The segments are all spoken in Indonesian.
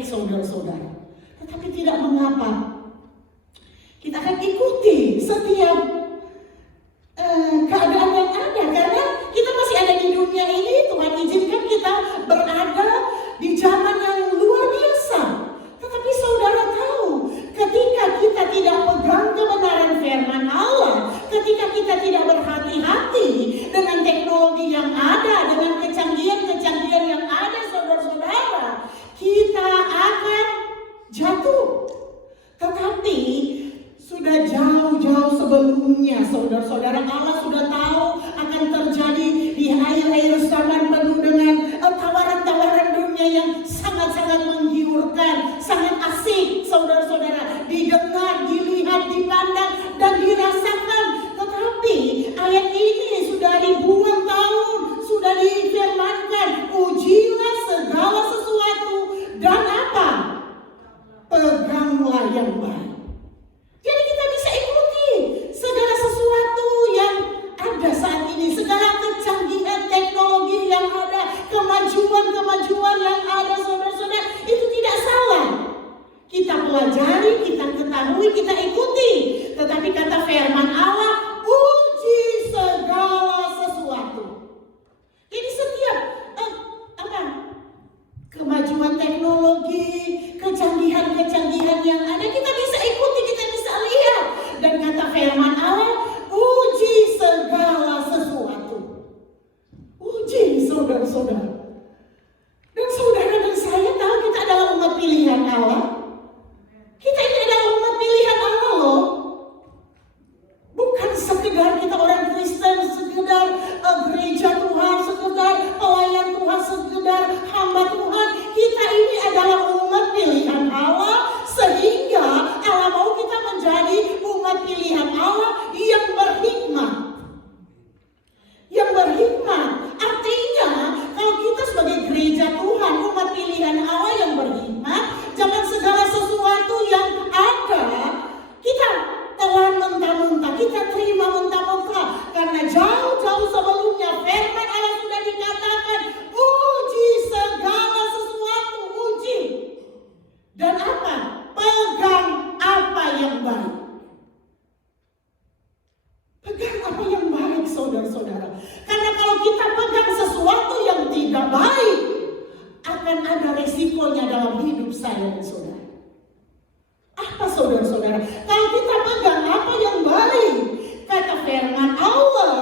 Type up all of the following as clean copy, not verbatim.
pendek saudara-saudara. Tetapi tidak mengapa. Kita akan ikuti setiap keadaan yang ada. Karena kita masih ada di dunia ini. Tuhan izinkan kita berada di zaman yang luar biasa. Tetapi saudara tahu, ketika kita tidak pegang kebenaran firman Allah, ketika kita tidak berhati-hati dengan teknologi yang ada, dengan kecanggihan-kecanggihan yang ada, saudara-saudara, kita akan jatuh. Tetapi sudah jauh-jauh sebelumnya, saudara-saudara, Allah sudah tahu akan terjadi di akhir-akhir zaman penuh dengan tawaran-tawaran dunia yang sangat-sangat menggiurkan, sangat asik, saudara-saudara, didengar, dilihat, dipandang, dan dirasakan. Tetapi ayat ini sudah ribuan tahun sudah difirmankan, ujilah segala sesuatu dan apa? Peganglah yang baik. Jadi kita bisa ikuti segala sesuatu yang ada saat ini, segala kecanggihan teknologi yang ada, kemajuan-kemajuan yang ada, saudara-saudara, itu tidak salah. Kita pelajari, kita ketahui, kita ikuti. Tetapi kata firman Allah, uji segala sesuatu. Jadi setiap kemajuan teknologi, kecanggihan-kecanggihan yang ada, kita bisa ikuti, kita bisa lihat. Dan kata firman Allah, uji segala sesuatu. Uji, saudara-saudara. Dan saudara dan saya tahu kita adalah umat pilihan Allah. Kita ini adalah umat pilihan Allah loh. Bukan sekedar kita orang Kristen, sekedar gereja Tuhan, sekedar pelayan Tuhan, sekedar hamba Tuhan. Kita ini adalah umat pilihan Allah, sehingga Allah mau kita menjadi umat pilihan Allah yang berhikmat. Yang berhikmat artinya kalau kita sebagai gereja Tuhan, umat pilihan Allah yang berhikmat, jangan segala sesuatu yang ada kita telan mentah-mentah, kita terima mentah-mentah. Karena jauh-jauh sebelumnya firman Allah sudah dikatakan, uji segala sesuatu, uji. Dan apa? Pegang apa yang baik. Pegang apa yang baik, saudara-saudara. Karena kalau kita pegang sesuatu yang tidak baik, akan ada resikonya dalam hidup saya dan saudara. Apa, saudara-saudara? Kalau kita pegang apa yang baik, kata firman Allah,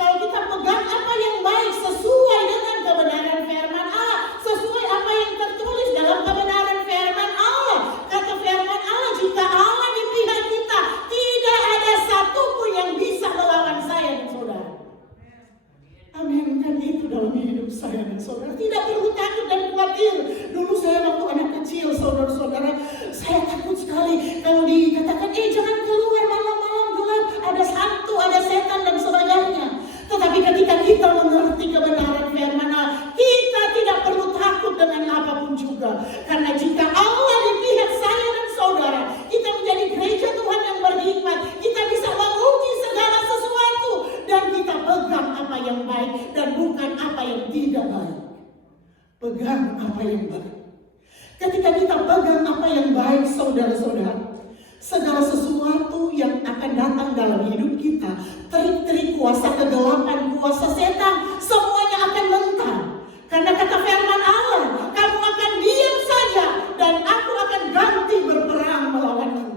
kalau kita pegang apa yang baik sesuai dengan kebenaran firman Allah, sesuai apa yang tertulis dalam kebenaran firman Allah, kata firman Allah, jika Allah di pihak kita, tidak ada satupun yang bisa melawan saya dan saudara. Amin. Dan itu dalam hidup saya dan saudara. Tidak perlu takut dan khawatir. Dulu saya waktu anak kecil, saudara-saudara, saya takut sekali kalau dikatakan, jangan keluar malam-malam gelap, ada hantu, ada setan dan sebagainya. Tetapi ketika kita mengerti kebenaran firman Allah, kita tidak perlu takut dengan apapun juga. Karena jika Allah di pihak saya dan saudara, kita menjadi gereja Tuhan yang berhikmat, kita bisa menguji segala sesuatu dan kita pegang apa yang baik dan bukan apa yang tidak baik. Pegang apa yang baik. Ketika kita pegang apa yang baik, saudara-saudara, segala sesuatu yang akan datang dalam hidup kita, trik-trik kuasa kegelapan, kuasa setan, semuanya akan mentah. Karena kata firman Allah, kamu akan diam saja dan aku akan ganti berperang melawanmu.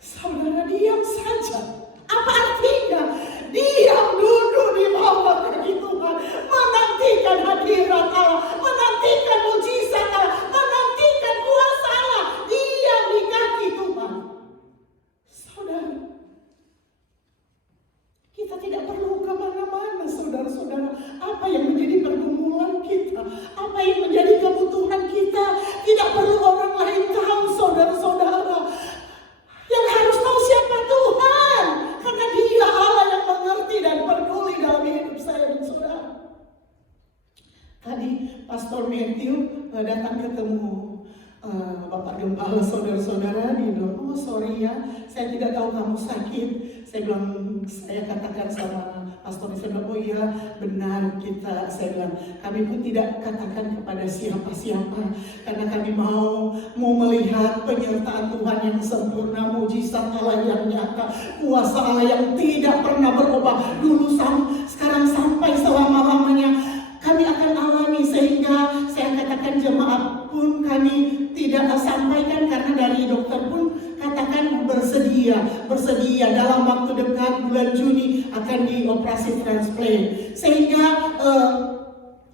Saudara, diam saja. Apa artinya? Diam duduk di bawah kaki Tuhan, menantikan hadirat Allah, menantikan mujizat Allah, menantikan kuasa Allah. Diam di kaki Tuhan. Saudara, kita tidak perlu kemana-mana, saudara-saudara. Apa yang menjadi pergumulan kita, apa yang menjadi kebutuhan kita, tidak perlu orang lain tahu, saudara-saudara. Yang harus tahu siapa Tuhan, karena Dia Allah yang mengerti dan peduli dalam hidup saya dan saudara. Tadi Pastor Matthew datang ketemu Bapak Gembala, saudara-saudara, dia bilang, oh sorry ya, saya tidak tahu kamu sakit. Saya bilang, saya katakan sama pastor, saya bilang, oh iya benar saya bilang, kami pun tidak katakan kepada siapa-siapa, karena kami mau melihat penyertaan Tuhan yang sempurna, mujizat Allah yang nyata, kuasa Allah yang tidak pernah berubah dulu, sekarang sampai selama-lamanya. Kami akan alami, sehingga saya katakan jemaat pun kami tidak sampaikan, karena dari dokter pun katakan bersedia dalam waktu dekat bulan Juni akan dioperasi transplant, sehingga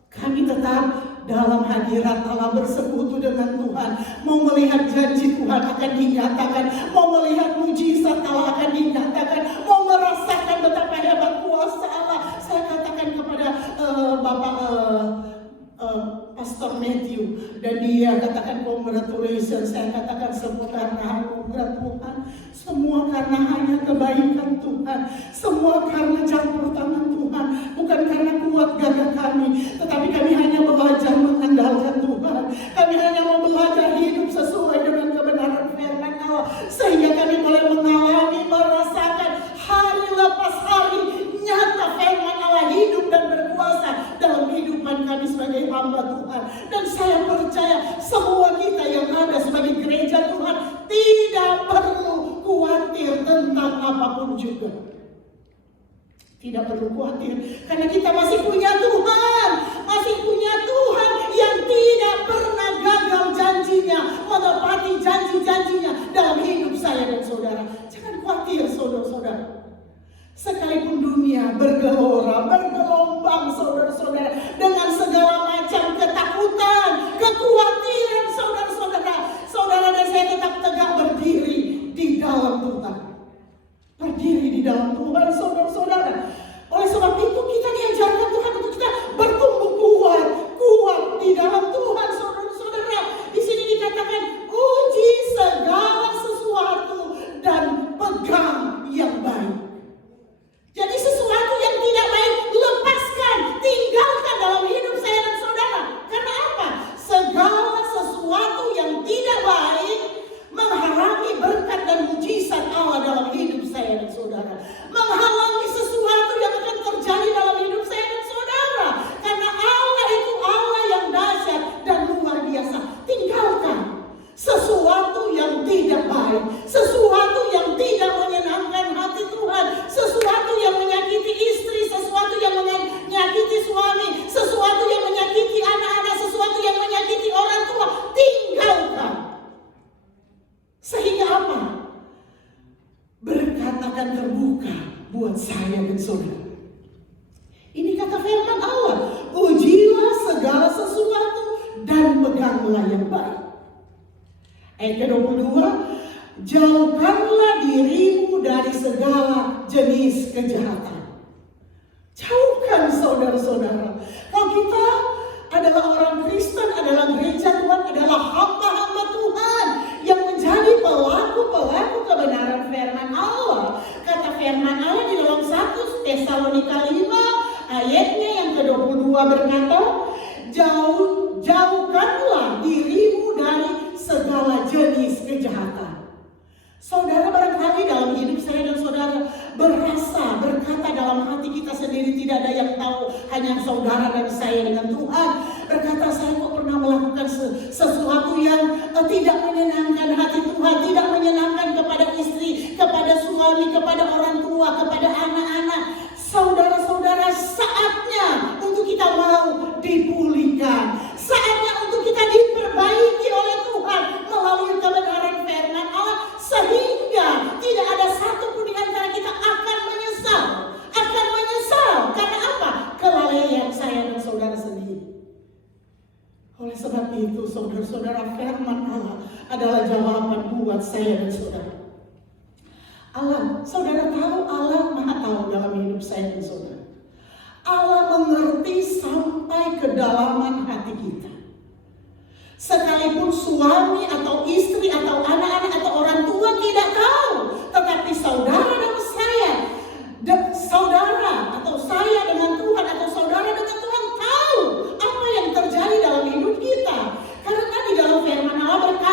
kami tetap dalam hadirat Allah, bersekutu dengan Tuhan, mau melihat janji Tuhan akan dinyatakan, mau melihat mujizat Allah akan dinyatakan, mau merasakan betapa hebat kuasa Allah. Saya katakan kepada Bapak Pastor Matthew, dan dia katakan congratulations. Saya katakan semua karena anugerah Tuhan, semua karena hanya kebaikan Tuhan, semua karena campur tangan Tuhan, bukan karena kuat gagah kami, tetapi kami hanya belajar mengandalkan Tuhan. Kami hanya mau belajar hidup sesuai dengan kebenaran firman Allah, sehingga kami boleh mengalami, merasakan hari lepas hari nyata firman Allah hidup dan berkuasa dalam kehidupan kami sebagai hamba Tuhan. Dan saya percaya semua kita yang ada sebagai gereja Tuhan tidak perlu khawatir tentang apapun juga. Tidak perlu khawatir, karena kita masih punya Tuhan, yang tidak pernah gagal janjinya, menepati janji-janjinya dalam hidup saya dan saudara. Jangan khawatir saudara-saudara. Sekalipun dunia bergelora, bergelombang saudara-saudara, dengan segala macam ketakutan, kekhawatiran saudara dan saya tetap tegak berdiri di dalam Tuhan. Berdiri di dalam Tuhan saudara-saudara. Oleh sebab itu kita diajarkan Tuhan untuk kita bertumbuh kuat di dalam Tuhan saudara-saudara. Di sini dikatakan uji segala sesuatu dan pegang yang baik. Jadi sesuatu yang tidak baik lepaskan, tinggalkan dalam hidup saya dan saudara. Karena apa? Segala sesuatu yang tidak baik menghalangi berkat dan mujizat Allah dalam hidup saya dan saudara. Menghalangi sesuatu yang akan terjadi dalam hidup saya dan saudara. Karena Allah itu Allah yang dahsyat dan luar biasa. Tinggalkan sesuatu yang tidak baik, sesuatu yang tidak menyenangkan hati Tuhan, sesuatu yang menyakiti istri, sesuatu yang menyakiti suami, sesuatu yang menyakiti anak-anak, sesuatu yang menyakiti orang tua. Tinggalkan. Sehingga apa? Berkat akan terbuka buat saya dan saudara. Ini kata firman Allah, ujilah segala sesuatu dan peganglah yang baik. Ayat ke-22, jauhkanlah dirimu dari segala jenis kejahatan. Jauhkan saudara-saudara. Kalau kita adalah orang Kristen, adalah gereja Tuhan, adalah hamba-hamba Tuhan yang menjadi pelaku-pelaku kebenaran firman Allah. Kata firman Allah di dalam 1 Tesalonika 5 ayatnya yang ke-22 berkata, jauhkanlah dirimu dari segala jenis kejahatan. Saudara, barangkali dalam hidup saya dan saudara berkata dalam hati kita sendiri, tidak ada yang tahu, hanya saudara dan saya dengan Tuhan. Berkata, saya kok pernah melakukan sesuatu yang tidak menyenangkan hati Tuhan, tidak menyenangkan kepada istri, kepada suami, kepada orang tua, kepada anak-anak. Saudara-saudara, saatnya untuk kita mau dipulihkan. Saatnya untuk kita diperbaiki oleh Tuhan melalui kebenaran firman Allah, sehingga tidak ada satupun di antara kita akan menyesal. Karena apa? Kelalaian saya dan saudara sendiri. Oleh sebab itu saudara-saudara, firman Allah adalah jawaban buat saya dan saudara. Allah, saudara tahu, Allah maha tahu dalam hidup saya dan saudara. Allah mengerti sampai kedalaman hati kita. Sekalipun suami atau istri atau anak-anak atau orang tua tidak tahu, tetapi saudara dan saudara atau saya dengan Tuhan atau saudara dengan Tuhan tahu apa yang terjadi dalam hidup kita. Karena di dalam firman Allah berkata,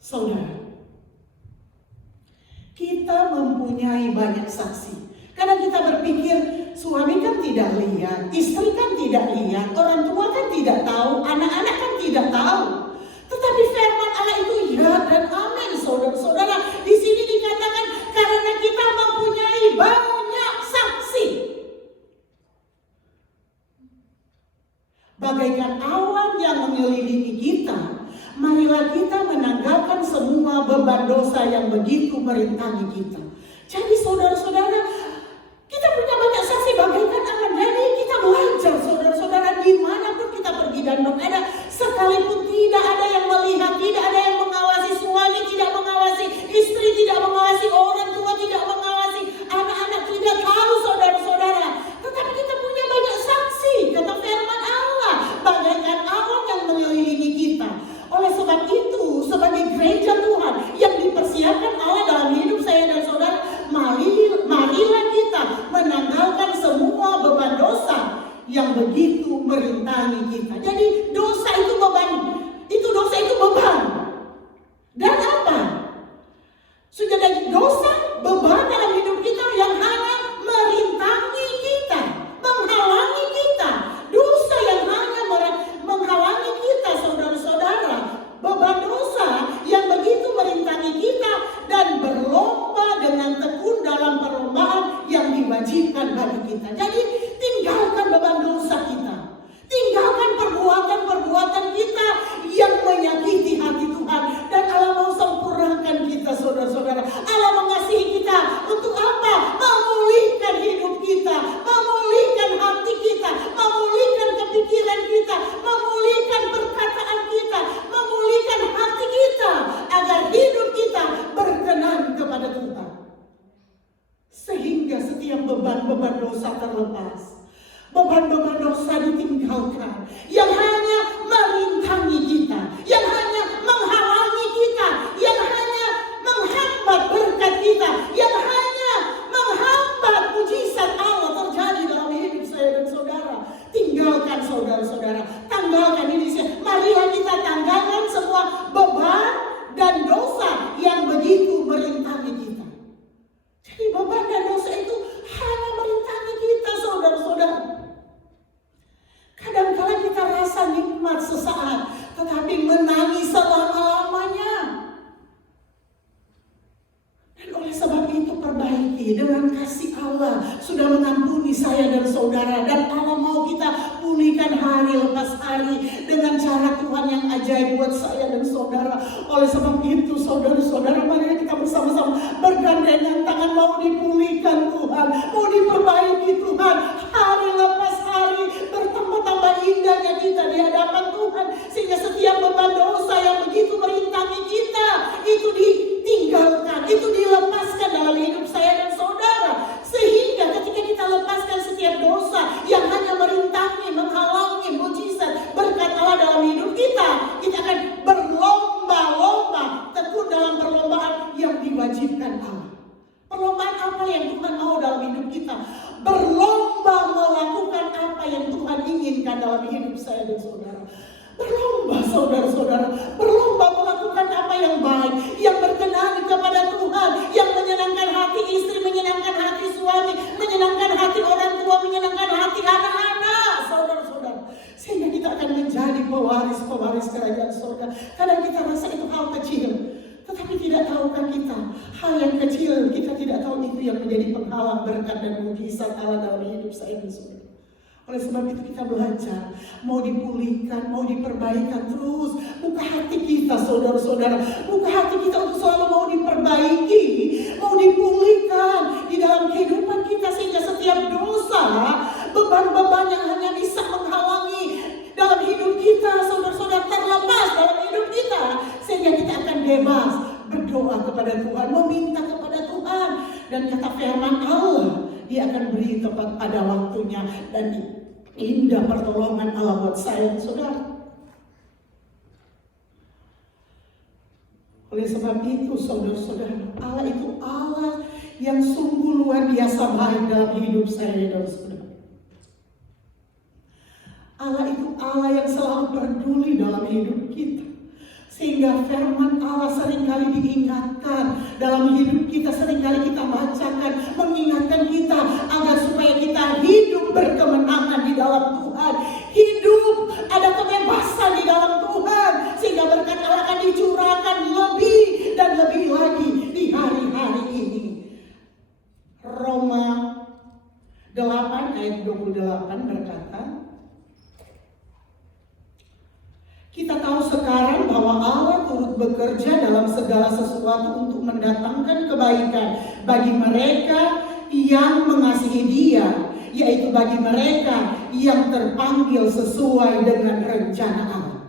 Saudara, kita mempunyai banyak saksi. Karena kita berpikir suami kan tidak lihat, istri kan tidak lihat, orang tua kan tidak tahu, anak-anak kan tidak tahu. Tetapi firman Allah itu ya dan amin, saudara-saudara. Di sini dikatakan karena kita mempunyai banyak saksi. Bagaikan awan yang mengelilingi kita, marilah kita menanggalkan semua beban dosa yang begitu merintangi kita. Jadi saudara-saudara, kita punya banyak saksi bagaikan awan. Jadi kita belajar saudara-saudara, dimanapun kita pergi dan berada, sekalipun tidak ada yang melihat, tidak ada yang mengawasi, suami tidak mengawasi, istri tidak mengawasi, orang tua tidak mengawasi, anak-anak tidak tahu saudara-saudara. Tetapi kita punya banyak saksi, kata firman Allah, bagaikan awan yang mengelilingi kita. Oleh sebab itu, sebagai gereja Tuhan yang dipersiapkan Allah dalam hidup saya dan saudara, marilah kita menanggalkan semua beban dosa yang begitu merintangi kita. Jadi dosa itu beban. Dosa itu beban. Dan apa? Sudah ada dosa, beban dalam hidup kita yang hanya merintangi kita, menghalangi kita. Dosa yang hanya menghalangi kita, saudara-saudara. Beban dosa yang begitu merintangi kita dan berlomba dengan tekun dalam perlombaan yang diwajibkan bagi kita. Jadi tinggalkan beban dosa kita. Tinggalkan perbuatan-perbuatan kita yang menyakiti hati Tuhan. Dan Allah mau sempurnakan kita, saudara-saudara. Allah mengasihi kita untuk apa? Memulihkan hidup kita, memulihkan hati kita, memulihkan kepikiran kita, memulihkan perkataan kita, memulihkan hati kita, agar hidup kita berkenan kepada Tuhan. Sehingga setiap beban-beban dosa terlepas. Beban-beban dosa ditinggalkan yang hanya merintangi kita, yang hanya menghalangi kita, yang hanya menghambat berkat kita, yang hanya menghambat mujizat Allah terjadi dalam hidup saya dan saudara. Tinggalkan saudara-saudara, tanggalkan ini. Marilah kita tanggalkan semua beban dan dosa yang begitu merintangi kita. Jadi beban dan dosa itu hanya merintangi kita, saudara-saudara. Kadang-kala kita rasa nikmat sesaat, tetapi menangis selama-lamanya. Dan oleh sebab itu perbaiki dengan kasih Allah. Sudah mengampuni saya dan saudara. Dan Allah mau kita pulihkan hari lepas hari dengan cara Tuhan yang ajaib buat saya dan saudara. Oleh sebab itu saudara-saudara, mari kita bersama-sama bergandengan tangan, mau dipulihkan Tuhan, mau diperbaiki Tuhan. Hari lepas hari bertambah-tambah indahnya kita di hadapan Tuhan. Sehingga setiap beban dosa yang begitu merintangi kita itu ditinggalkan, itu dilepaskan dalam hidup saya dan saudara. Sehingga ketika kita lepaskan setiap dosa yang hanya merintangi, menghalangi mujizat berkat Allah dalam hidup kita, kita akan berlomba-lomba tekun dalam perlombaan yang diwajibkan Allah. Perlombaan apa yang Tuhan mau dalam hidup kita? Berlomba melakukan apa yang Tuhan inginkan dalam hidup saya dan saudara. Berlomba saudara-saudara, berlomba melakukan apa yang baik, yang berkenan kepada Tuhan, yang menyenangkan hati istri, menyenangkan hati suami, menyenangkan hati orang tua, menyenangkan hati anak-anak, saudara-saudara. Sehingga kita akan menjadi pewaris-pewaris kerajaan surga. Kadang kita rasa itu hal kecil, tetapi tidak tahukah kita, hal yang kecil kita tidak tahu itu yang menjadi penghalang berkat dan mujizat Allah dalam hidup saya dan saudara. Oleh sebab itu kita belajar, mau dipulihkan, mau diperbaikan terus. Buka hati kita saudara-saudara, buka hati kita untuk selalu mau diperbaiki, mau dipulihkan di dalam kehidupan kita. Sehingga setiap dosa, beban-beban yang hanya bisa menghalangi dalam hidup kita, saudara-saudara, terlepas dalam hidup kita. Sehingga kita akan bebas berdoa kepada Tuhan, meminta kepada Tuhan. Dan kata firman Allah, Dia akan beri tepat pada waktunya. Dan indah pertolongan Allah buat saya dan saudara. Oleh sebab itu saudara-saudara, Allah itu Allah yang sungguh luar biasa baik dalam hidup saya dan saudara. Allah itu Allah yang selalu peduli dalam hidup kita. Sehingga firman Allah seringkali diingatkan dalam hidup kita, seringkali kita bacakan, mengingatkan kita agar supaya kita hidup berkemenangan di dalam Tuhan. Hidup ada kebebasan di dalam Tuhan, sehingga berkat Allah akan dicurahkan lebih dan lebih lagi di hari-hari ini. Roma 8 ayat 28 berkata, kita tahu sekarang bahwa Allah turut bekerja dalam segala sesuatu untuk mendatangkan kebaikan bagi mereka yang mengasihi Dia, yaitu bagi mereka yang terpanggil sesuai dengan rencana Allah.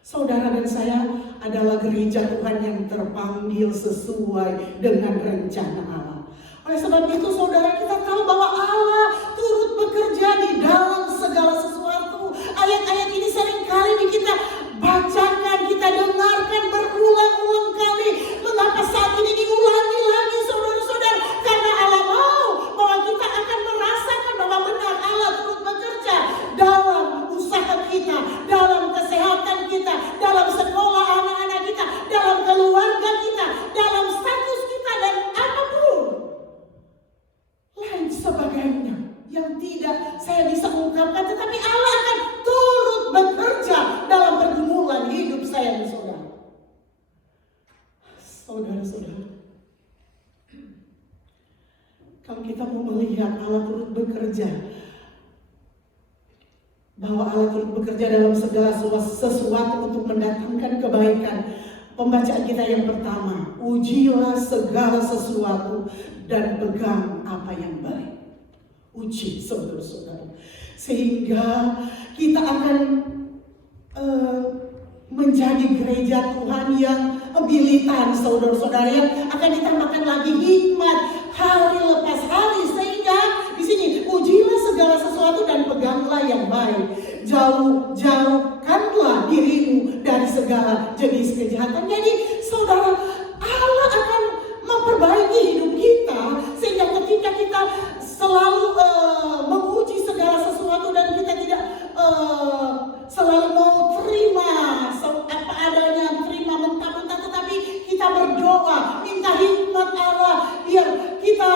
Saudara dan saya adalah gereja Tuhan yang terpanggil sesuai dengan rencana Allah. Oleh sebab itu saudara, kita tahu bahwa Allah turut bekerja di dalam segala sesuatu. Ayat-ayat ini seringkali kita bacakan, kita dengarkan berulang-ulang kali. Mengapa saat ini diulangi lagi saudara-saudara? Karena Allah mau bahwa kita akan merasakan bahwa benar Allah turut bekerja dalam usaha kita, dalam kesehatan kita, dalam sekolah anak-anak kita, dalam keluarga kita, dalam status kita, dan apapun lain sebagainya yang tidak saya bisa ungkapkan, tetapi Allah akan turut bekerja dalam pergumulan hidup saya dan saudara. Saudara-saudara, kalau kita mau melihat Allah turut bekerja, bahwa Allah turut bekerja dalam segala sesuatu untuk mendatangkan kebaikan, pembacaan kita yang pertama, ujilah segala sesuatu dan pegang apa yang baik. Uji saudara-saudara, sehingga kita akan menjadi gereja Tuhan yang militan saudara-saudara, yang akan ditambahkan lagi hikmat hari lepas hari. Sehingga di sini ujilah segala sesuatu dan peganglah yang baik. Jauhkanlah dirimu dari segala jenis kejahatan. Jadi saudara, Allah akan memperbaiki hidup kita, sehingga ketika kita selalu menguji segala sesuatu dan kita tidak selalu mau terima apa adanya, terima mentah-mentah, tetapi kita berdoa, minta hikmat Allah, biar kita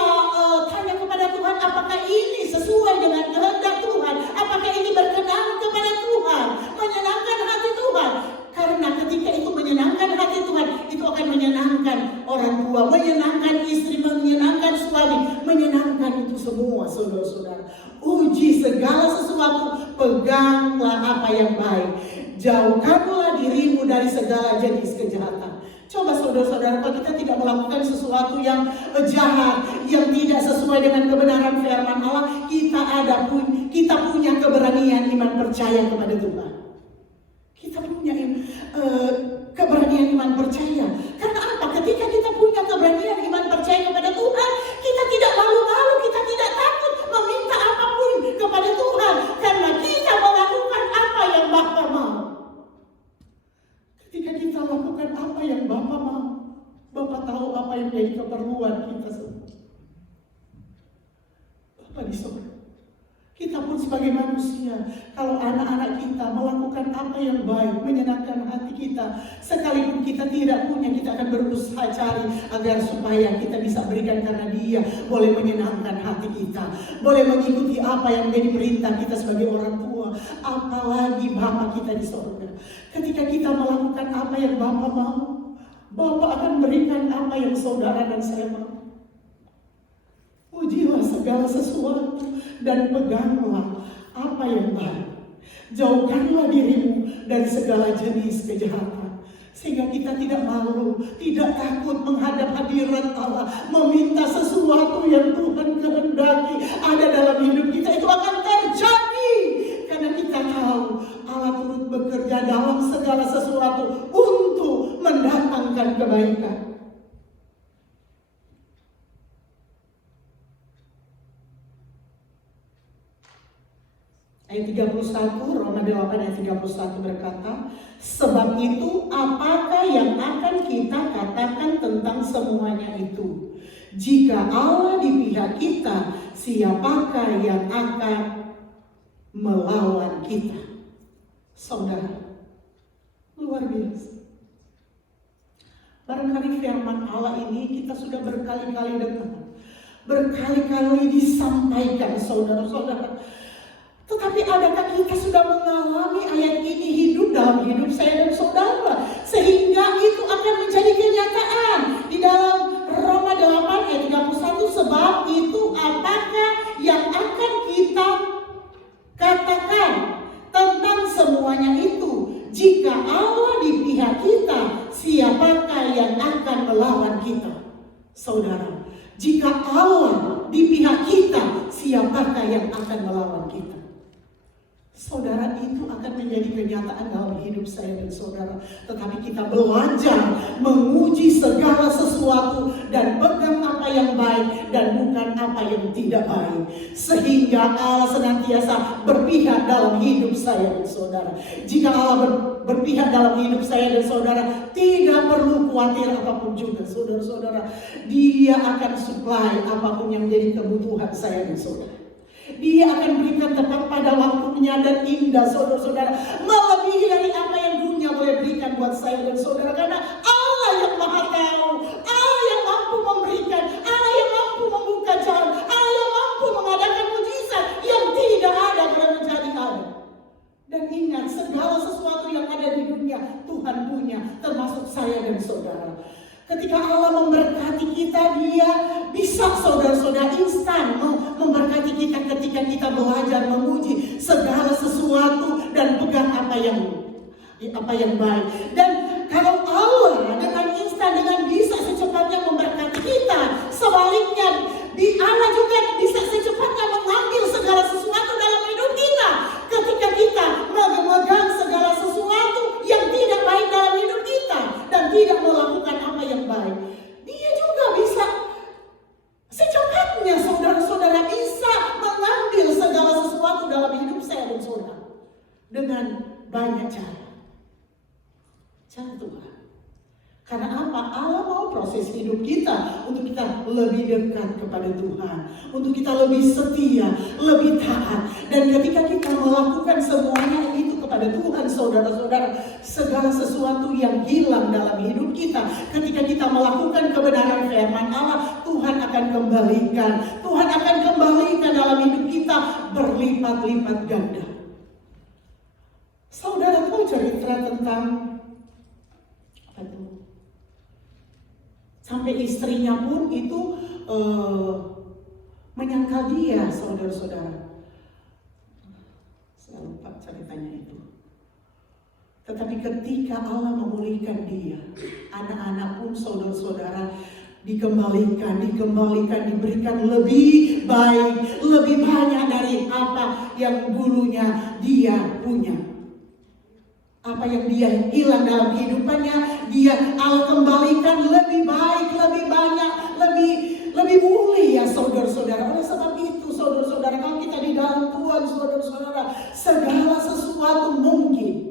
tanya kepada Tuhan, apakah ini sesuai dengan kehendak Tuhan, apakah ini berkenan kepada Tuhan, menyenangkan hati Tuhan. Karena ketika itu menyenangkan hati Tuhan, itu akan menyenangkan orang tua, menyenangkan istri, menyenangkan suami, menyenangkan itu semua saudara-saudara. Uji segala sesuatu, peganglah apa yang baik. Jauhkanlah dirimu dari segala jenis kejahatan. Coba saudara-saudara, kalau kita tidak melakukan sesuatu yang jahat, yang tidak sesuai dengan kebenaran firman Allah, kita punya keberanian iman percaya kepada Tuhan. Kita punya keberanian iman percaya. Karena apa? Ketika kita punya keberanian iman percaya kepada Tuhan, kita tidak malu-malu, kita tidak takut meminta apapun kepada Tuhan, karena kita melakukan apa yang Bapa mau. Ketika kita lakukan apa yang Bapa mau, Bapa tahu apa yang menjadi keperluan kita semua. Bapa di surga. Kita pun sebagai manusia, kalau anak-anak kita melakukan apa yang baik, menyenangkan hati kita, sekalipun kita tidak punya, kita akan berusaha cari agar supaya kita bisa berikan, karena Dia boleh menyenangkan hati kita, boleh mengikuti apa yang menjadi perintah kita sebagai orang tua, apalagi Bapa kita di surga. Ketika kita melakukan apa yang Bapa mau, Bapa akan berikan apa yang saudara dan saya mau. Ujilah segala sesuatu dan peganglah apa yang baik. Jauhkanlah dirimu dari segala jenis kejahatan, sehingga kita tidak malu, tidak takut menghadap hadirat Allah, meminta sesuatu yang Tuhan kehendaki ada dalam hidup kita. Itu akan terjadi karena kita tahu Allah turut bekerja dalam segala sesuatu untuk mendatangkan kebaikan. Ayat 31, Roma 8 ayat 31 berkata, sebab itu apakah yang akan kita katakan tentang semuanya itu? Jika Allah di pihak kita, siapakah yang akan melawan kita? Saudara, luar biasa. Barangkali firman Allah ini kita sudah berkali-kali dengar, berkali-kali disampaikan saudara-saudara. Tetapi adakah kita sudah mengalami ayat ini hidup dalam hidup saya dan saudara, sehingga itu akan menjadi kenyataan di dalam Roma 8 ayat 31, sebab itu apakah yang akan kita katakan tentang semuanya itu? Jika Allah di pihak kita, siapakah yang akan melawan kita? Saudara, jika Allah di pihak kita, siapakah yang akan melawan kita? Saudara, itu akan menjadi kenyataan dalam hidup saya dan saudara. Tetapi kita belajar menguji segala sesuatu dan pegang apa yang baik dan bukan apa yang tidak baik, sehingga Allah senantiasa berpihak dalam hidup saya dan saudara. Jika Allah berpihak dalam hidup saya dan saudara, tidak perlu khawatir apapun juga saudara-saudara. Dia akan supply apapun yang menjadi kebutuhan saya dan saudara. Dia akan berikan tepat pada waktunya dan indah saudara-saudara, melebihi dari apa yang dunia boleh berikan buat saya dan saudara. Karena Allah yang maha tahu, Allah yang mampu memberikan, Allah yang mampu membuka jalan, Allah yang mampu mengadakan mujizat yang tidak ada boleh menjadi ada. Dan ingat, segala sesuatu yang ada di dunia Tuhan punya, termasuk saya dan saudara. Ketika Allah memberkati kita, Dia bisa saudara-saudara instan memberkati kita ketika kita belajar memuji segala sesuatu dan pegang apa yang baik. Dan kalau Allah dengan instan, dengan bisa secepatnya memberkati kita, sebaliknya Allah juga bisa secepatnya mengambil segala sesuatu dalam hidup kita. Ketika kita memegang segala sesuatu yang tidak baik dalam hidup kita dan tidak melakukan apa yang baik, Dia juga bisa secepatnya saudara-saudara bisa mengambil segala sesuatu dalam hidup saya dan saudara dengan banyak cara. Cara Tuhan. Karena apa? Allah mau proses hidup kita untuk kita lebih dekat kepada Tuhan, untuk kita lebih setia, lebih taat. Dan ketika kita melakukan semuanya itu kepada Tuhan, saudara-saudara, segala sesuatu yang hilang dalam hidup kita, ketika kita melakukan kebenaran firman Allah, Tuhan akan kembalikan. Tuhan akan kembalikan dalam hidup kita berlipat-lipat ganda. Saudara tahu cerita tentang apa itu? Sampai istrinya pun itu menyangkal dia, saudara-saudara. Saya lupa ceritanya itu. Tetapi ketika Allah memulihkan dia, anak-anak pun saudara-saudara dikembalikan, diberikan lebih baik, lebih banyak dari apa yang dulunya dia punya. Apa yang dia hilang dalam kehidupannya, Allah kembalikan lebih baik, lebih banyak, lebih mulia saudara-saudara. Oleh sebab itu saudara-saudara, kalau kita di dalam Tuhan saudara-saudara, segala sesuatu mungkin.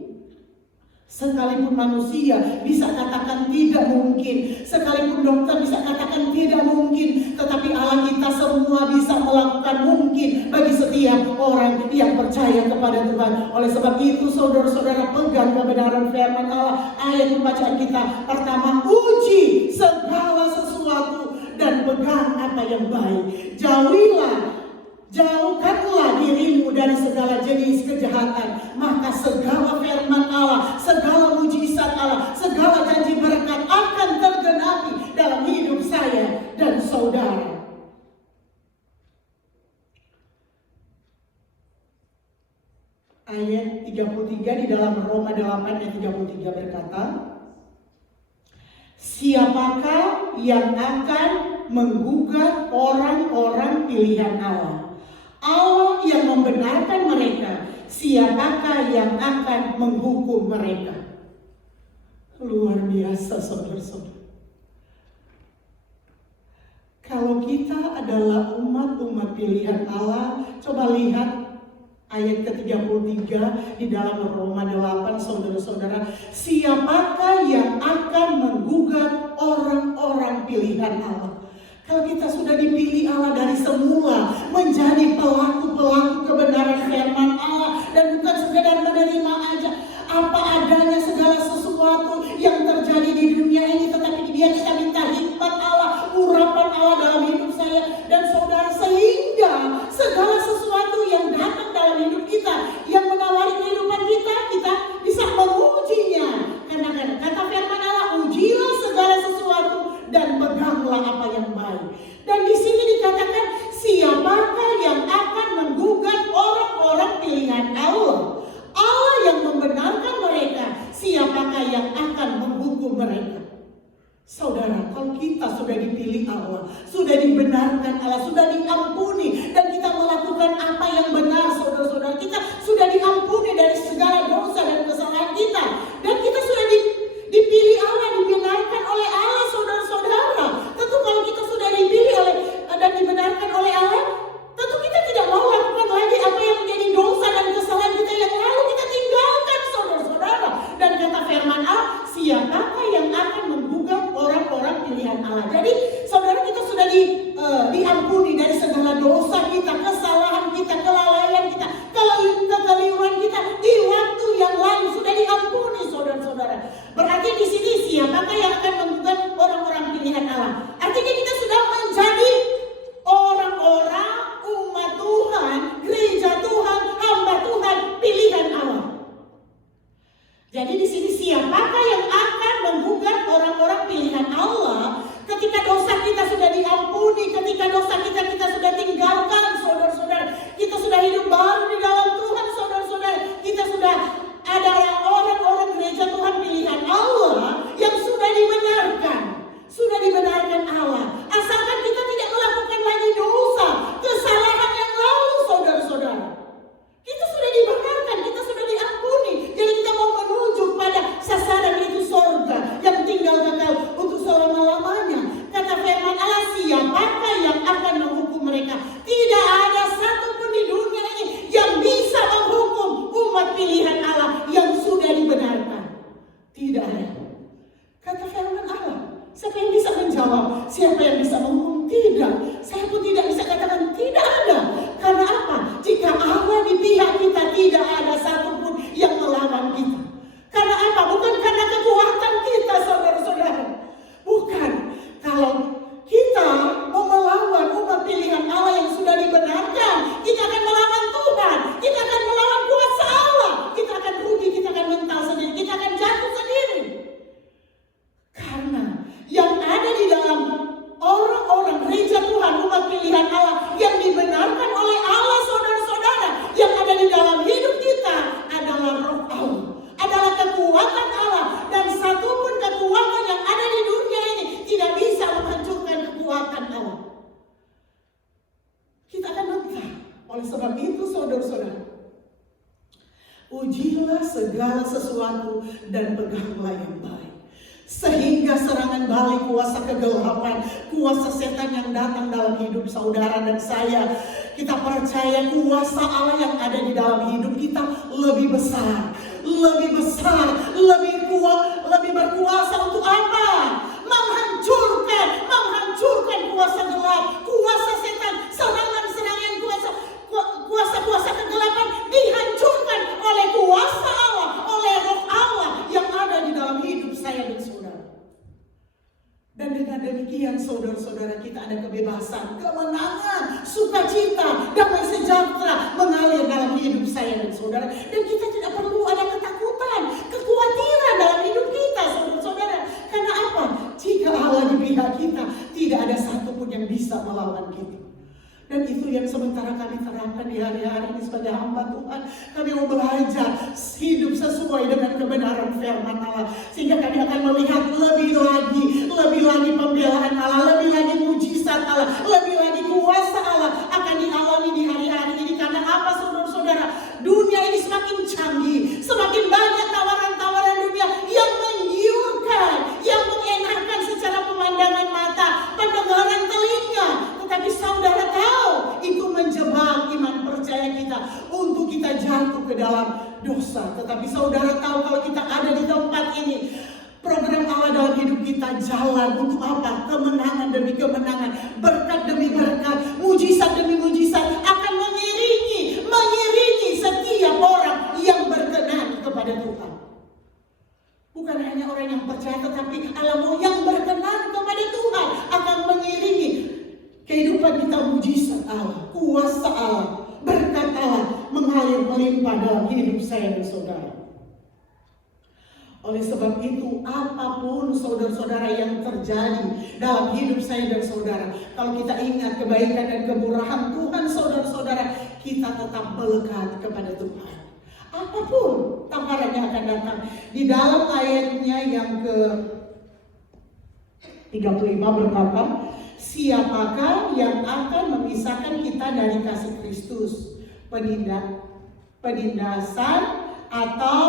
Sekalipun manusia bisa katakan tidak mungkin, sekalipun dokter bisa katakan tidak mungkin, tetapi Allah kita semua bisa melakukan mungkin bagi setiap orang yang percaya kepada Tuhan. Oleh sebab itu saudara-saudara, pegang kebenaran firman Allah. Ayat pembacaan kita pertama, uji segala sesuatu dan pegang apa yang baik. Jauhkanlah dirimu dari segala jenis kejahatan, maka segala firman Allah, segala mujizat Allah, segala janji berkat akan tergenapi dalam hidup saya dan saudara. Ayat 33 di dalam Roma 8 ayat 33 berkata, siapakah yang akan menggugat orang-orang pilihan Allah? Allah yang membenarkan mereka, siapakah yang akan menghukum mereka? Luar biasa saudara-saudara. Kalau kita adalah umat-umat pilihan Allah, coba lihat ayat ke-33 di dalam Roma 8 saudara-saudara. Siapakah yang akan menggugat orang-orang pilihan Allah? Kalau kita sudah dipilih Allah dari semula menjadi pelaku-pelaku kebenaran firman Allah, dan bukan sekedar menerima aja apa adanya segala sesuatu yang terjadi di dunia ini, tetapi Saudara, kalau kita sudah dipilih Allah, sudah dibenarkan Allah, sudah diampuni, dan kita melakukan apa yang benar, saudara-saudara, kita sudah diampuni dari segala dosa dan kesalahan kita, dan kita sudah dipilih Allah, dibenarkan oleh Allah, saudara-saudara. Tentu kalau kita sudah dipilih oleh dan dibenarkan oleh Allah, tentu kita tidak mau lakukan lagi apa yang menjadi dosa dan kesalahan kita yang lalu. Kita tinggalkan, saudara-saudara. Dan kata firman Allah, siapakah yang akan menggugat orang-orang pilihan Allah? Jadi saudara, kita sudah diampuni dari segala dosa kita, kesalahan kita, kelalaian kita, kekeliruan kita di waktu yang lalu sudah diampuni, saudara-saudara. Berarti di sini siapakah yang akan menggugat orang-orang pilihan Allah? Artinya kita sudah menjadi orang-orang umat Tuhan, gereja Tuhan, hamba Tuhan, pilihan Allah. Jadi di sini siapakah yang akan menggugat orang-orang pilihan Allah ketika dosa kita sudah diampuni, ketika dosa kita sudah tinggalkan, saudara-saudara. Kita sudah hidup baru di dalam Tuhan, saudara-saudara. Kita sudah adalah orang-orang gereja Tuhan pilihan Allah yang sudah dibenarkan Allah. Asalkan kita tidak melakukan lagi dosa, kesalahan yang lalu, saudara-saudara. Kita sudah dibenarkan, kita sudah diampuni. Jadi kita mau menuju pada sasaran itu sorga yang tinggal kekal untuk selama-lamanya. Kata firman Allah, siapakah yang akan menghukum mereka? Tidak ada satupun di dunia ini yang bisa menghukum umat pilihan Allah yang sudah dibenarkan. Tidak ada. Kata firman Allah, siapa yang bisa menjawab? Siapa yang bisa menghukum? Tidak. Saya pun tidak bisa katakan tidak ada. Karena apa? Jika Allah di pihak kita, tidak ada satupun yang melawan kita. Karena apa? Bukan karena kekuatan kita, saudara-saudara. Bukan. Kalau kita mau melawan umat pilihan Allah yang sudah dibenarkan, kita akan melawan Tuhan. Kita akan melawan kuasa Allah. Kita akan rugi, kita akan mental sendiri, kita akan jatuh sendiri. Karena yang ada di dalam orang-orang gereja Tuhan, umat pilihan Allah yang dibenarkan oleh Allah, saudara-saudara, yang ada di dalam hidup kita adalah roh Allah, adalah kekuatan Allah. Dan satupun kekuatan yang ada di dunia ini tidak bisa menghancurkan kekuatan Allah. Kita akan mentah. Oleh sebab itu, saudara-saudara, ujilah segala sesuatu dan peganglah yang baik, sehingga serangan balik kuasa kegelapan, kuasa setan yang datang dalam hidup saudara dan saya, kita percaya kuasa Allah yang ada di dalam hidup kita lebih besar, lebih kuat, lebih berkuasa untuk apa? Menghancurkan kuasa gelap, kuasa setan, serangan-serangan kuasa kegelapan dihancurkan oleh kuasa Allah, oleh roh Allah yang ada di dalam hidup saya dan saudara. Dan dengan demikian, saudara-saudara, kita ada kebebasan, kemenangan, sukacita, damai sejahtera mengalir dalam hidup saya dan saudara. Dan kita tidak perlu ada ketakutan, kekhawatiran dalam hidup kita, saudara-saudara. Karena apa? Jika Allah di pihak kita, tidak ada satupun yang bisa melawan kita. Dan itu yang sementara kami terapkan di hari-hari ini sebagai hamba Tuhan. Kami mau belajar hidup sesuai dengan kebenaran firman Allah, sehingga kami akan melihat lebih lagi pembelaan Allah, lebih lagi mujizat Allah, lebih lagi kuasa Allah akan dialami di hari-hari ini. Karena apa, saudara-saudara? Dunia ini semakin canggih, semakin banyak tawaran-tawaran dunia yang menggiurkan, yang mengenakan secara pemandangan mata, pendengaran telinga. Tetapi saudara tahu, itu menjebak iman percaya kita untuk kita jatuh ke dalam dosa. Tetapi saudara tahu, kalau kita ada di tempat ini, program Allah dalam hidup kita jalan untuk apa? Kemenangan demi kemenangan, berkat demi berkat, mujizat demi mujizat akan mengiringi setiap orang yang berkenan kepada Tuhan. Bukan hanya orang yang percaya, tetapi alamu yang berkenan kepada Tuhan akan mengiringi kehidupan kita. Mujizat Allah, kuasa Allah, berkat Allah mengalir melimpah dalam hidup saya dan saudara. Oleh sebab itu, apapun saudara-saudara yang terjadi dalam hidup saya dan saudara, kalau kita ingat kebaikan dan kemurahan Tuhan, saudara-saudara, kita tetap melekat kepada Tuhan. Apapun tawaran yang akan datang. Di dalam ayatnya yang 35 berkata, siapakah yang akan memisahkan kita dari kasih Kristus? Penindasan atau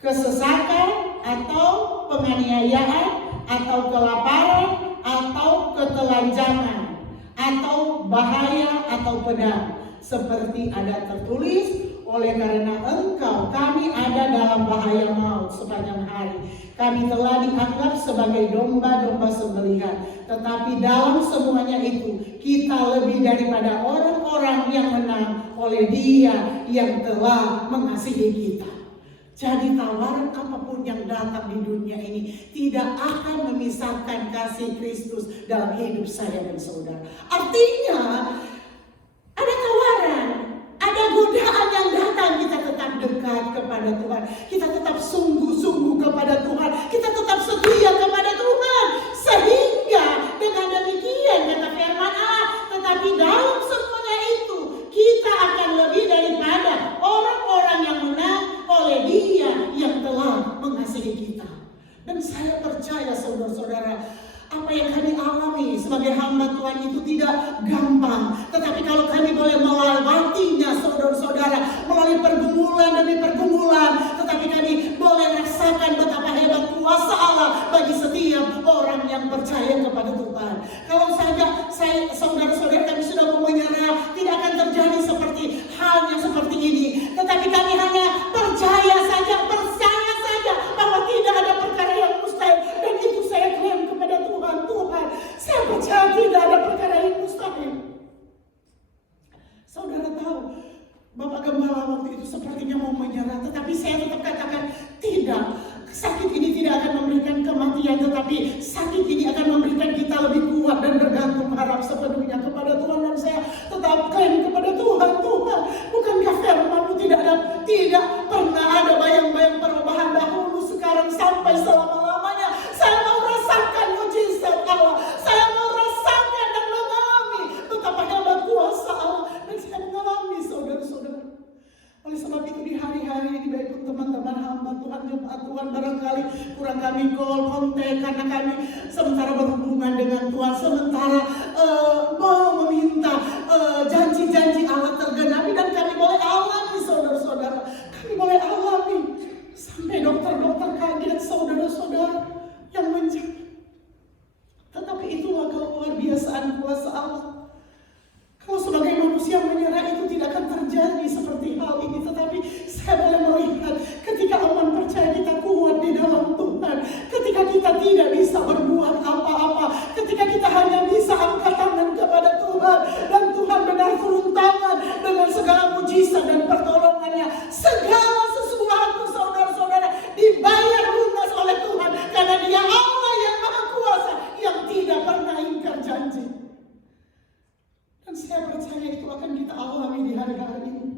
kesesakan atau penganiayaan atau kelaparan atau ketelanjangan atau bahaya atau pedang, seperti ada tertulis, oleh karena engkau kami ada dalam bahaya maut sepanjang hari. Kami telah dianggap sebagai domba-domba sembelihan, tetapi dalam semuanya itu kita lebih daripada orang-orang yang menang oleh Dia yang telah mengasihi kita. Jadi tawaran apapun yang datang di dunia ini tidak akan memisahkan kasih Kristus dalam hidup saya dan saudara. Artinya ada tawaran, ada godaan yang datang, kita tetap dekat kepada Tuhan, kita tetap sungguh-sungguh kepada Tuhan, kita tetap setia kepada Tuhan, sehingga dengan demikian kata firman Allah, tetapi dalam semuanya itu kita akan lebih daripada orang-orang yang menang oleh Dia yang telah mengasihi kita. Dan saya percaya saudara-saudara, apa yang kami alami sebagai hamba Tuhan itu tidak gampang. Tetapi kalau kami boleh melewatinya saudara-saudara, melalui pergumulan demi pergumulan, tetapi kami boleh rasakan betapa hebat kuasa Allah bagi setiap orang yang percaya kepada Tuhan. Kalau saja saudara-saudara kami sudah mau menyerah, tidak akan terjadi seperti halnya seperti ini. Tetapi kami hanya percaya saja bahwa tidak ada perkara yang mustahil. Dan itu saya klaim kepada Tuhan, saya percaya tidak ada perkara yang mustahil. Saudara tahu, Bapak Gembala waktu itu sepertinya mau menyerah, tetapi saya tetap katakan tidak. Sakit ini tidak akan memberikan kematian, tetapi sakit ini akan memberikan kita lebih kuat dan bergantung harap sepenuhnya kepada Tuhan. Dan saya tetap klaim kepada Tuhan, bukankah firman-Mu tidak pernah ada bayang-bayang perubahan dahulu, sekarang sampai selama-lamanya. Saya mau rasakan mujizat Allah, saya mau rasakan dan mengalami betapa hebat kuasa Allah. Dan saya mengalami saudara-saudara. Oleh sebab itu di hari-hari ini, baik pun teman-teman hamba Tuhan, jemaat Tuhan, barangkali kurang kami kontak karena kami sementara berhubungan dengan Tuhan, sementara mau meminta janji-janji Allah tergenapi, dan kami boleh alami saudara-saudara, kami boleh alami sampai dokter-dokter kaget saudara-saudara yang menjaga. Tetapi itulah keluar biasaan kuasa Allah. Kalau sebagai manusia menyerah itu tidak akan terjadi seperti hal ini. Tetapi saya boleh melihat ketika aman percaya kita kuat di dalam Tuhan, ketika kita tidak bisa berbuat apa-apa, ketika kita hanya bisa angkat tangan kepada Tuhan, dan Tuhan benar turun tangan dengan segala mujizat dan pertolongannya. Segala sesuatu saudara-saudara dibayar lunas oleh Tuhan, karena Dia Allah yang Maha Kuasa, yang tidak pernah ingkar janji. Dan saya percaya itu akan kita alami di hari-hari ini.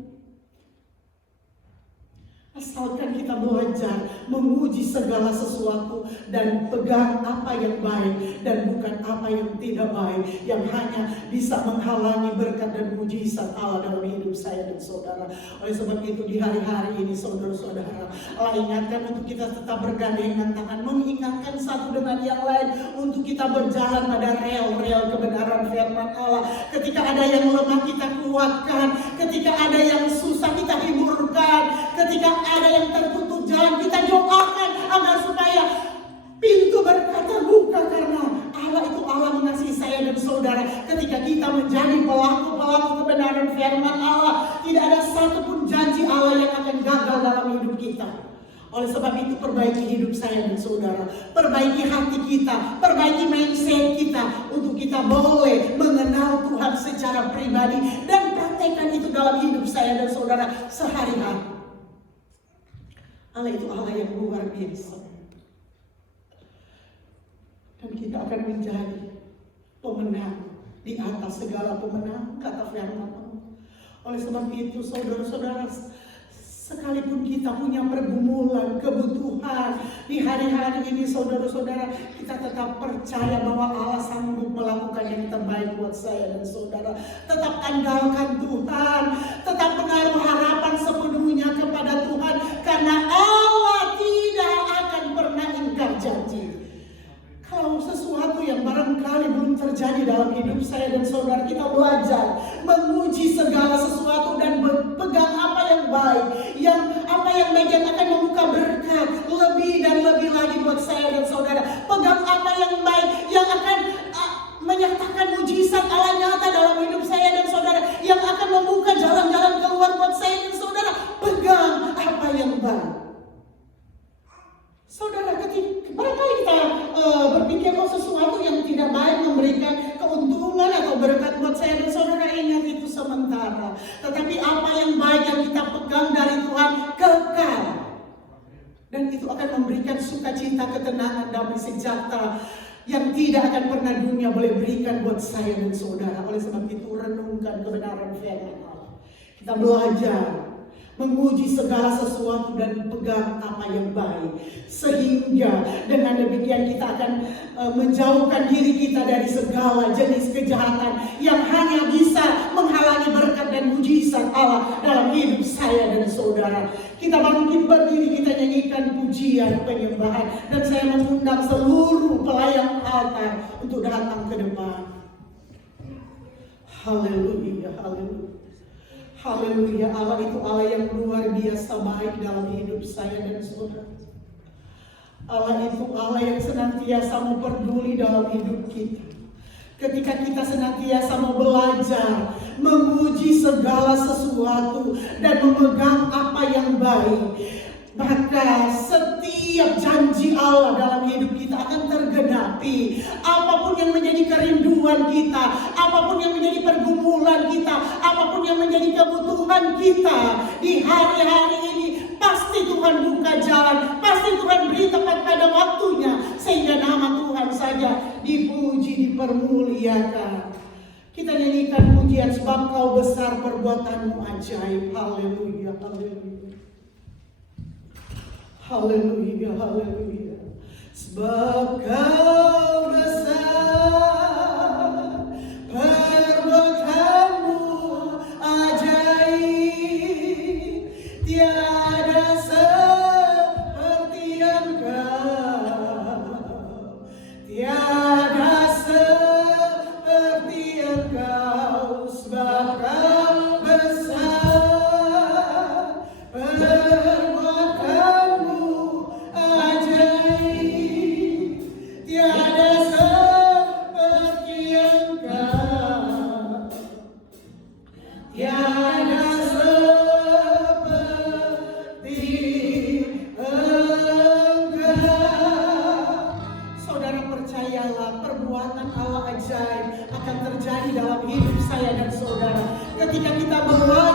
Asalkan kita belajar memuji segala sesuatu dan pegang apa yang baik dan bukan apa yang tidak baik, yang hanya bisa menghalangi berkat dan mujizat Allah dalam hidup saya dan saudara. Oleh sebab itu di hari-hari ini saudara-saudara, Allah ingatkan untuk kita tetap bergandengan tangan, mengingatkan satu dengan yang lain untuk kita berjalan pada rel-rel kebenaran firman Allah. Ketika ada yang lemah kita kuatkan, ketika ada yang susah kita hiburkan, ketika ada yang tertutup jalan kita doakan agar supaya pintu berkat terbuka, karena Allah itu Allah mengasihi saya dan saudara. Ketika kita menjadi pelaku-pelaku kebenaran firman Allah, tidak ada satupun janji Allah yang akan gagal dalam hidup kita. Oleh sebab itu perbaiki hidup saya dan saudara, perbaiki hati kita, perbaiki mindset kita untuk kita boleh mengenal Tuhan secara pribadi dan praktekkan itu dalam hidup saya dan saudara sehari-hari. Allah itu Allah yang luar biasa. Dan kita akan menjadi pemenang di atas segala pemenang, kata firman Allah. Oleh sebab itu saudara-saudara, sekalipun kita punya pergumulan, kebutuhan di hari-hari ini saudara-saudara, kita tetap percaya bahwa Allah sanggup melakukan yang terbaik buat saya dan saudara. Tetap andalkan Tuhan, tetap menaruh harapan sepenuhnya kepada Tuhan, karena Allah tidak akan pernah ingkar janji. Kalau sesuatu yang barangkali belum terjadi dalam hidup saya dan saudara, kita belajar menguji segala sesuatu dan berpegang apa yang baik, yang baik yang akan membuka berkat lebih dan lebih lagi buat saya dan saudara. Pegang apa yang baik yang akan menyatakan mujizat Allah nyata dalam hidup saya dan saudara, yang akan membuka jalan-jalan keluar buat saya dan saudara. Pegang apa yang baik. Saudara, barangkali kita berpikir sesuatu yang tidak baik memberikan keuntungan atau berkat buat saya dan saudara, ingat itu sementara. Tetapi apa yang baik yang kita pegang dari Tuhan kekal. Dan itu akan memberikan sukacita, ketenangan, damai sejahtera yang tidak akan pernah dunia boleh berikan buat saya dan saudara. Oleh sebab itu renungkan kebenaran firman Allah. Kita belajar menguji segala sesuatu dan pegang apa yang baik, sehingga dengan demikian kita akan menjauhkan diri kita dari segala jenis kejahatan yang hanya bisa menghalangi berkat dan mujizat Allah dalam hidup saya dan saudara. Kita bangkit berdiri, kita nyanyikan pujian penyembahan, dan saya mengundang seluruh pelayan altar untuk datang ke depan. Haleluya, haleluya. Haleluya, Allah itu Allah yang luar biasa baik dalam hidup saya dan saudara. Allah itu Allah yang senantiasa mau peduli dalam hidup kita. Ketika kita senantiasa mau belajar, menguji segala sesuatu dan memegang apa yang baik, maka setiap janji Allah dalam hidup kita akan tergenapi. Apapun yang menjadi kerinduan kita, apapun yang menjadi pergumulan kita, apapun yang menjadi kebutuhan kita di hari-hari ini, pasti Tuhan buka jalan, pasti Tuhan beri tepat pada waktunya, sehingga nama Tuhan saja dipuji, dipermuliakan. Kita nyanyikan pujian, sebab Kau besar, perbuatanmu ajaib. Haleluya, haleluya. Haleluya, haleluya. Sebab Kau besar, perbuatanmu ajaib. Tiada seperti Engkau, tiada seperti Engkau. Sebab Kau besar, perbuatanmu ajaib. Tiada seperti Engkau, tiada seperti Engkau. Saudara, percayalah, perbuatan Allah ajaib akan terjadi dalam hidup saya dan saudara ketika kita belajar